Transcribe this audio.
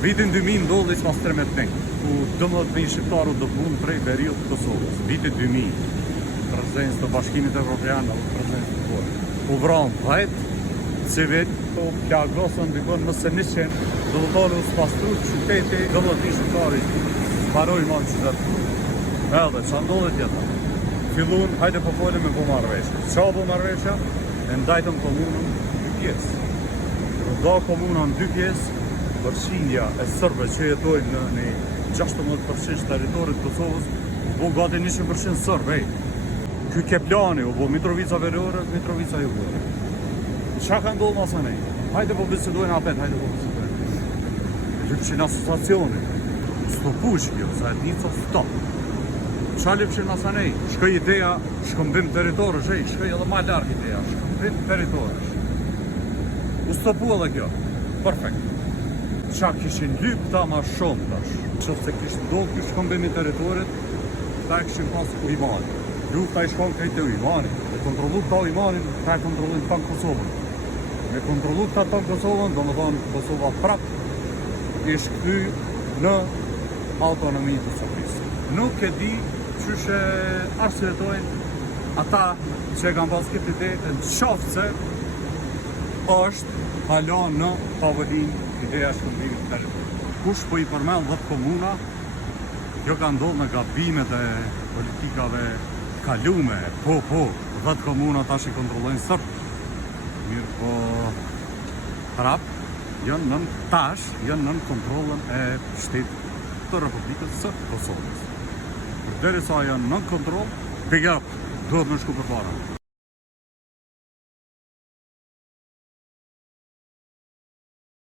Vitin 2000 ndodhi pas 13, ku 12.000 shqiptarë do punë prej veriut të Kosovës. Vitin 2000, prezencë të Bashkimit Evropian apo prezencë të Kosovës. U vranë 10 civil, po plagosën dikon mëse 100, do të thonë us pastru qyteti 12.000 shqiptarë mbaroi më në qytet. Edhe ç'a ndodhi tjetër? Fillun, hajde po folëm me marrëveshje. Ç'a po marrëveshja? E ndajtëm komunën në 2 pjesë. Do komuna në 2 pjesë, përqindja e sërbëve që jetojnë në 16% teritorit të Kosovës, u bo gati 100% sërbë. Ky ke plani, u bo Mitrovica Veriore, Mitrovica Jugore. Qa ka ndodhë masa nej? Hajde po bisedojnë apet, hajde po bisedojnë. Lypshin asociacioni. Stopu që kjo, sa e dica stop. Qa lypshin masa nej? Shkoj ideja shkëmbim teritorësh, shkoj edhe ma larg ideja, shkëmbim teritorësh. U stopu edhe kjo. Perfekt. Qa kishin lyp ta ma shumë tash. Që se kishin ndodhë kjo shkëmbim i teritorit, ta kishin pas ujmani. Lufta i shkon krejt e ujmani. Me kontrollu ta ujmanin, ta e kontrollin ta në Kosovën. Me kontrollu ta në Kosovën, do më thonë Kosova prap, ish këty në autonomi të Sofisë. Nuk e di qyshe arsyetojnë ata që e kam pas këtë ide, në qoftë se është hala në tavolin ideja shkëmbimit të teritorit. Kush po i përmend 10 komuna, kjo ka ndodhur me gabimet e politikave kalume. Po, 10 komuna tash i kontrollojnë sërt. Mirë po, prap, janë nën kontrollën e shtetit të Republikës së Kosovës. Derisa janë nën kontroll, duhet më shku përpara.